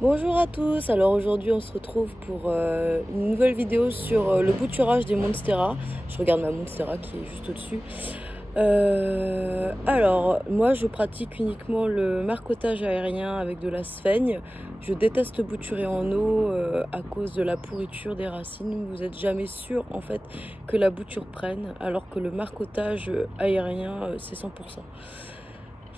Bonjour à tous, alors aujourd'hui on se retrouve pour une nouvelle vidéo sur le bouturage des Monstera. Je regarde ma Monstera qui est juste au-dessus. Alors moi je pratique uniquement le marcottage aérien avec de la sphaigne. Je déteste bouturer en eau à cause de la pourriture des racines. Vous n'êtes jamais sûr en fait que la bouture prenne, alors que le marcottage aérien c'est 100%.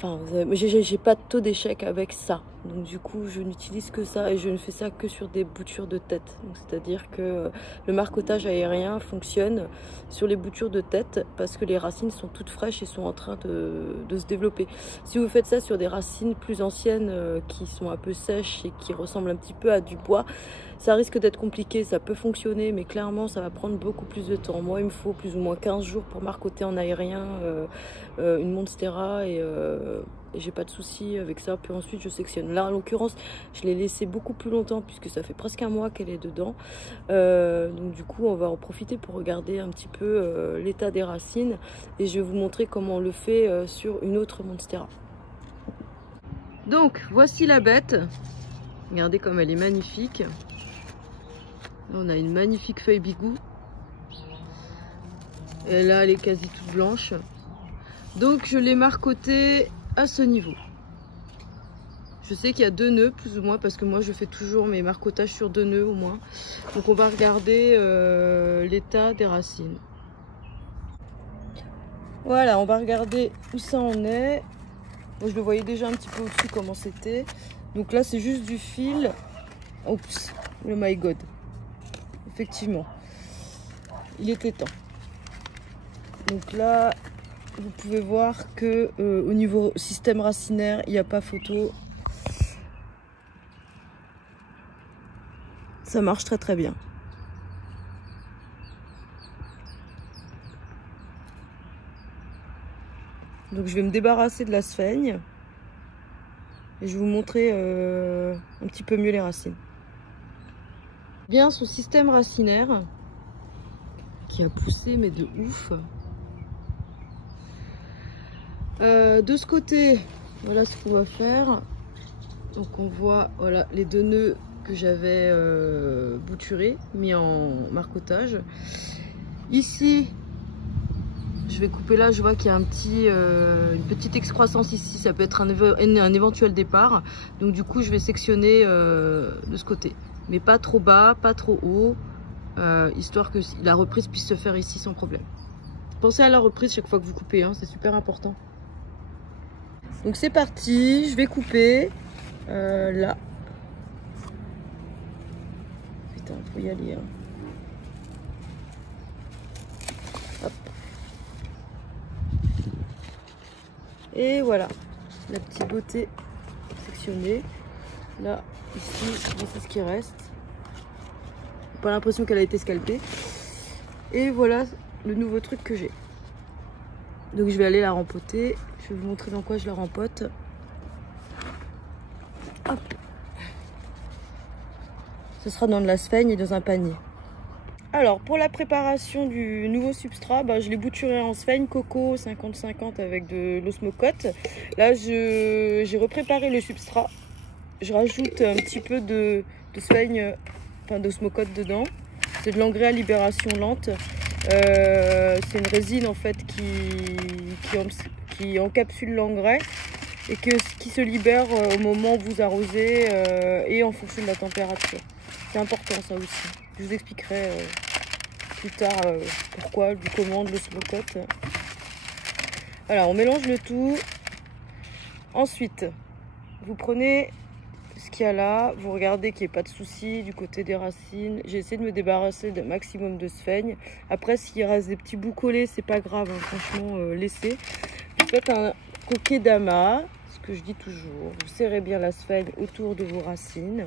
Enfin, j'ai pas de taux d'échec avec ça. Donc du coup, je n'utilise que ça et je ne fais ça que sur des boutures de tête. C'est-à-dire que le marcottage aérien fonctionne sur les boutures de tête parce que les racines sont toutes fraîches et sont en train de se développer. Si vous faites ça sur des racines plus anciennes qui sont un peu sèches et qui ressemblent un petit peu à du bois, ça risque d'être compliqué. Ça peut fonctionner, mais clairement, ça va prendre beaucoup plus de temps. Moi, il me faut plus ou moins 15 jours pour marcoter en aérien une Monstera et j'ai pas de souci avec ça. Puis ensuite je sectionne. Là en l'occurrence je l'ai laissé beaucoup plus longtemps puisque ça fait presque un mois qu'elle est dedans. Donc du coup on va en profiter pour regarder un petit peu l'état des racines et je vais vous montrer comment on le fait sur une autre Monstera. Donc voici la bête. Regardez comme elle est magnifique. Là, on a une magnifique feuille bigou. Et là elle est quasi toute blanche. Donc je l'ai marcoté à ce niveau. Je sais qu'il y a 2 nœuds plus ou moins parce que moi je fais toujours mes marcotages sur 2 nœuds au moins. Donc on va regarder l'état des racines. Voilà, on va regarder où ça en est. Moi je le voyais déjà un petit peu au-dessus comment c'était. Donc là c'est juste du fil. Oups, oh my god. Effectivement, il était temps. Donc là, vous pouvez voir que au niveau système racinaire, il n'y a pas photo. Ça marche très très bien. Donc je vais me débarrasser de la sphaigne et je vais vous montrer un petit peu mieux les racines. Bien son système racinaire qui a poussé mais de ouf. De ce côté, voilà ce qu'on va faire. Donc on voit voilà les 2 nœuds que j'avais bouturés, mis en marcotage. Ici, je vais couper là, je vois qu'il y a une petite excroissance ici, ça peut être un éventuel départ. Donc du coup, je vais sectionner de ce côté. Mais pas trop bas, pas trop haut, histoire que la reprise puisse se faire ici sans problème. Pensez à la reprise chaque fois que vous coupez, hein, c'est super important. Donc c'est parti, je vais couper là. Putain, faut y aller. Hein. Hop. Et voilà, la petite beauté sectionnée. Là, ici, c'est ce qui reste. Pas l'impression qu'elle a été scalpée. Et voilà le nouveau truc que j'ai. Donc je vais aller la rempoter. Je vais vous montrer dans quoi je la rempote. Hop. Ce sera dans de la sphaigne et dans un panier. Alors pour la préparation du nouveau substrat, je l'ai bouturé en sphaigne coco 50-50 avec de l'osmocote. Là j'ai repréparé le substrat. Je rajoute un petit peu de sphaigne, enfin d'osmocote dedans. C'est de l'engrais à libération lente. C'est une résine en fait qui encapsule l'engrais et qui se libère au moment où vous arrosez et en fonction de la température. C'est important ça aussi. Je vous expliquerai plus tard pourquoi, du comment de l'osmocote. Voilà, on mélange le tout. Ensuite, vous prenez ce qu'il y a là, vous regardez qu'il n'y ait pas de souci du côté des racines. J'ai essayé de me débarrasser d'un maximum de sphaigne. Après, s'il reste des petits bouts collés, c'est pas grave, hein, franchement, laissez. Vous faites un coquet d'amas, ce que je dis toujours. Vous serrez bien la sphaigne autour de vos racines.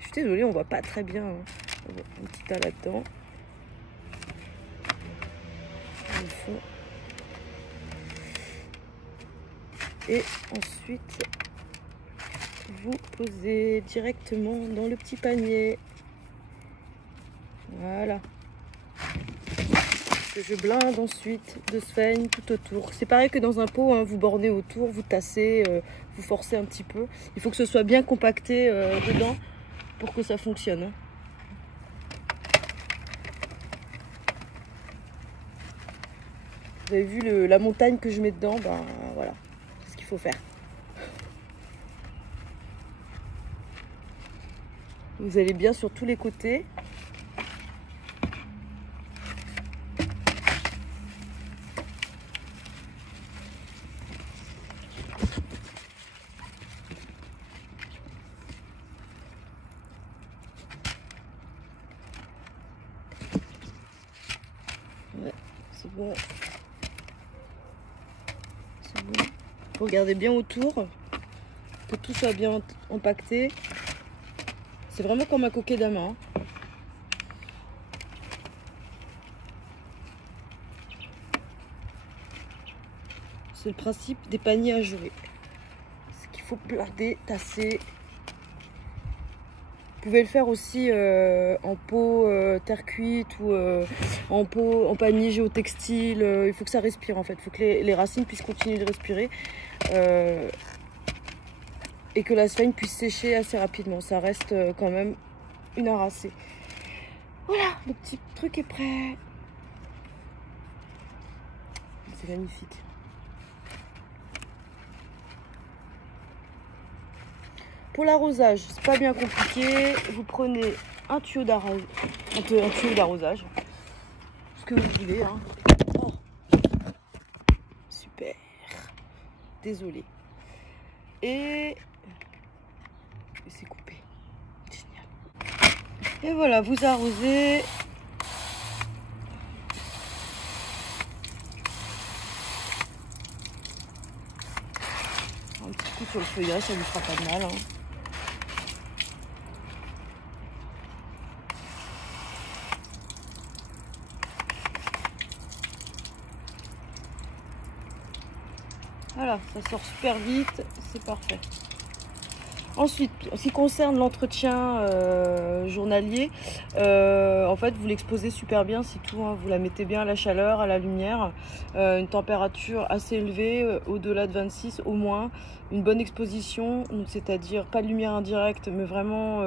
Je suis désolée, on voit pas très bien. Hein. Un petit tas là-dedans. Au fond. Et ensuite, vous posez directement dans le petit panier. Voilà. Je blinde ensuite de sphaigne tout autour. C'est pareil que dans un pot, hein, vous bornez autour, vous tassez, vous forcez un petit peu. Il faut que ce soit bien compacté dedans pour que ça fonctionne. Hein. Vous avez vu la montagne que je mets dedans, ben voilà, c'est ce qu'il faut faire. Vous allez bien sur tous les côtés. Ouais, c'est bon. C'est bon. Regardez bien autour, que tout soit bien empaqueté. C'est vraiment comme un coquet d'amas. Hein. C'est le principe des paniers à jouer. Ce qu'il faut plater, tasser. Vous pouvez le faire aussi en pot terre cuite ou en pot, en panier géotextile. Il faut que ça respire en fait. Il faut que les racines puissent continuer de respirer. Et que la sphène puisse sécher assez rapidement. Ça reste quand même une aracée. Voilà, le petit truc est prêt. C'est magnifique. Pour l'arrosage, c'est pas bien compliqué. Vous prenez un tuyau d'arrosage. Ce que vous voulez. Hein. Oh. Super. Désolée. Et c'est coupé. Génial. Et voilà, vous arrosez. Un petit coup sur le feuillage, ça ne lui fera pas de mal. Hein. Voilà, ça sort super vite, c'est parfait. Ensuite, en ce qui concerne l'entretien journalier, en fait, vous l'exposez super bien, c'est tout. Hein. Vous la mettez bien à la chaleur, à la lumière, une température assez élevée, au-delà de 26 au moins, une bonne exposition, c'est-à-dire pas de lumière indirecte, mais vraiment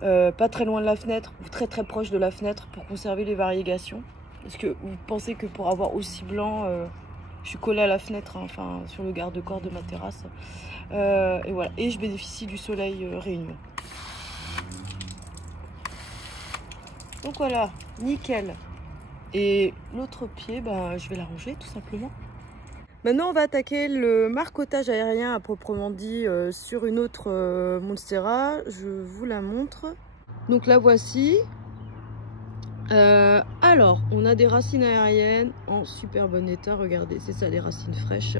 pas très loin de la fenêtre ou très très proche de la fenêtre pour conserver les variégations. Est-ce que vous pensez que pour avoir aussi blanc, je suis collée à la fenêtre, hein, enfin sur le garde-corps de ma terrasse. Et voilà, et je bénéficie du soleil Réunion. Donc voilà, nickel. Et l'autre pied, ben, je vais la ranger tout simplement. Maintenant, on va attaquer le marcotage aérien à proprement dit sur une autre Monstera. Je vous la montre. Donc la voici. Alors, on a des racines aériennes en super bon état. Regardez, c'est ça les racines fraîches.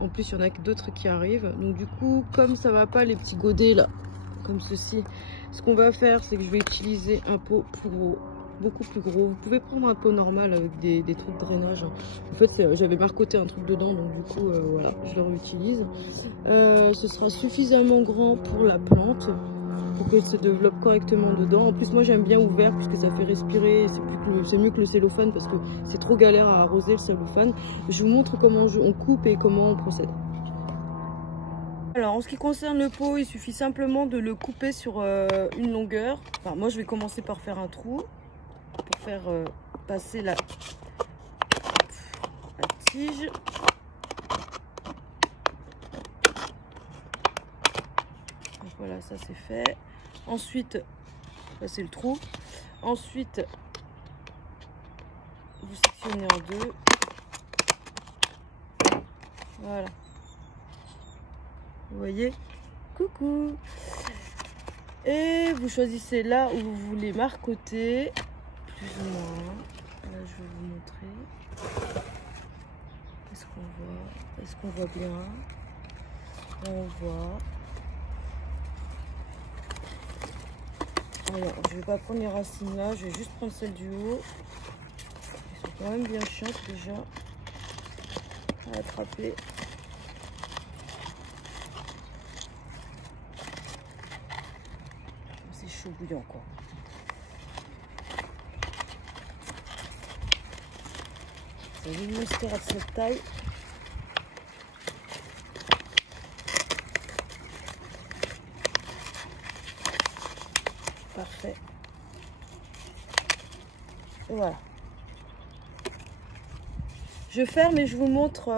En plus, il y en a que d'autres qui arrivent. Donc du coup, comme ça va pas les petits godets là, comme ceci, ce qu'on va faire, c'est que je vais utiliser un pot plus gros, beaucoup plus gros. Vous pouvez prendre un pot normal avec des trucs de drainage. En fait, j'avais marcoté un truc dedans, donc du coup, voilà, je le réutilise. Ce sera suffisamment grand pour la plante, pour qu'elle se développe correctement dedans. En plus, moi j'aime bien ouvert puisque ça fait respirer. C'est mieux que le cellophane parce que c'est trop galère à arroser le cellophane. Je vous montre comment on coupe et comment on procède. Alors en ce qui concerne le pot, il suffit simplement de le couper sur une longueur. Enfin, moi je vais commencer par faire un trou pour faire passer la tige. Donc voilà, ça c'est fait. Ensuite, ça c'est le trou. Ensuite, vous sectionnez en deux. Voilà. Vous voyez? Coucou! Et vous choisissez là où vous voulez marcoter, plus ou moins. Là, je vais vous montrer. Est-ce qu'on voit? Est-ce qu'on voit bien? Là, on voit. Alors, je vais pas prendre les racines là, je vais juste prendre celles du haut. Elles sont quand même bien chiantes déjà à attraper. C'est chaud bouillant quoi. Vous avez une monstera de cette taille. fait. Et voilà. Je ferme et je vous montre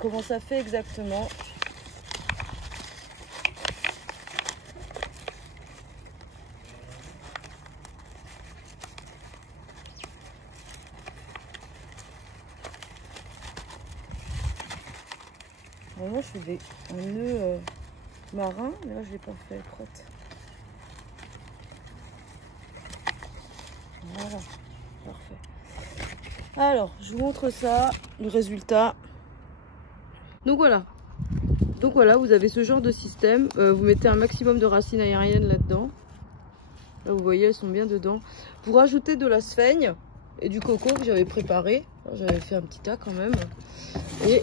comment ça fait exactement. Normalement, je fais un nœud marin, mais là, je l'ai pas fait, crotte. Voilà, parfait. Alors, je vous montre ça, le résultat. Donc voilà, vous avez ce genre de système. Vous mettez un maximum de racines aériennes là-dedans. Là, vous voyez, elles sont bien dedans. Vous rajoutez de la sphaigne et du coco que j'avais préparé. J'avais fait un petit tas quand même. Et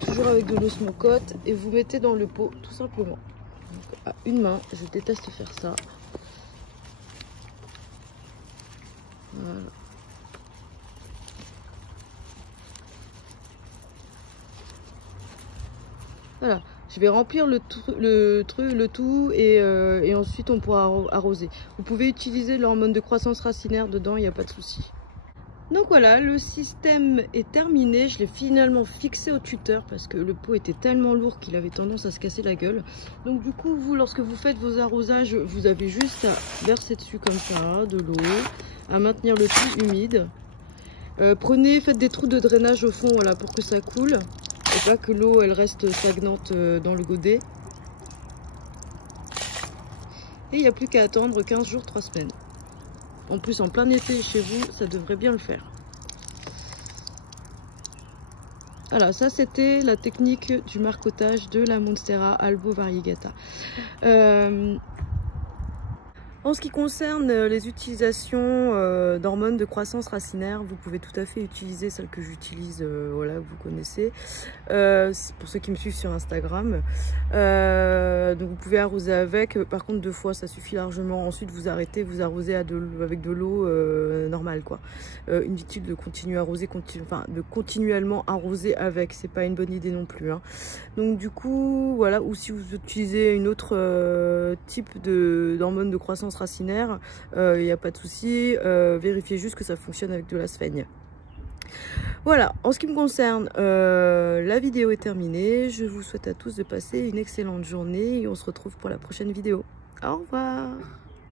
toujours avec de l'osmocote. Et vous mettez dans le pot, tout simplement. Donc, à une main, je déteste faire ça. Voilà. Voilà, je vais remplir le tout et ensuite on pourra arroser. Vous pouvez utiliser l'hormone de croissance racinaire dedans, il n'y a pas de souci. Donc voilà, le système est terminé. Je l'ai finalement fixé au tuteur parce que le pot était tellement lourd qu'il avait tendance à se casser la gueule. Donc du coup, vous, lorsque vous faites vos arrosages, vous avez juste à verser dessus comme ça, de l'eau, à maintenir le tout humide. Faites des trous de drainage au fond, voilà, pour que ça coule. Et pas que l'eau elle reste stagnante dans le godet. Et il n'y a plus qu'à attendre 15 jours, 3 semaines. En plus, en plein été chez vous, ça devrait bien le faire. Voilà, ça c'était la technique du marcottage de la Monstera Albo Variegata. En ce qui concerne les utilisations d'hormones de croissance racinaire, vous pouvez tout à fait utiliser celle que j'utilise, voilà, que vous connaissez, pour ceux qui me suivent sur Instagram. Donc vous pouvez arroser avec, par contre 2 fois ça suffit largement. Ensuite vous arrêtez, vous arrosez avec de l'eau normale, quoi. Inutile de continuer à arroser, de continuellement arroser avec, c'est pas une bonne idée non plus, hein. Donc du coup voilà, ou si vous utilisez une autre type d'hormone de croissance racinaire, il n'y a pas de souci, vérifiez juste que ça fonctionne avec de la sphaigne. Voilà, en ce qui me concerne, la vidéo est terminée. Je vous souhaite à tous de passer une excellente journée et on se retrouve pour la prochaine vidéo. Au revoir.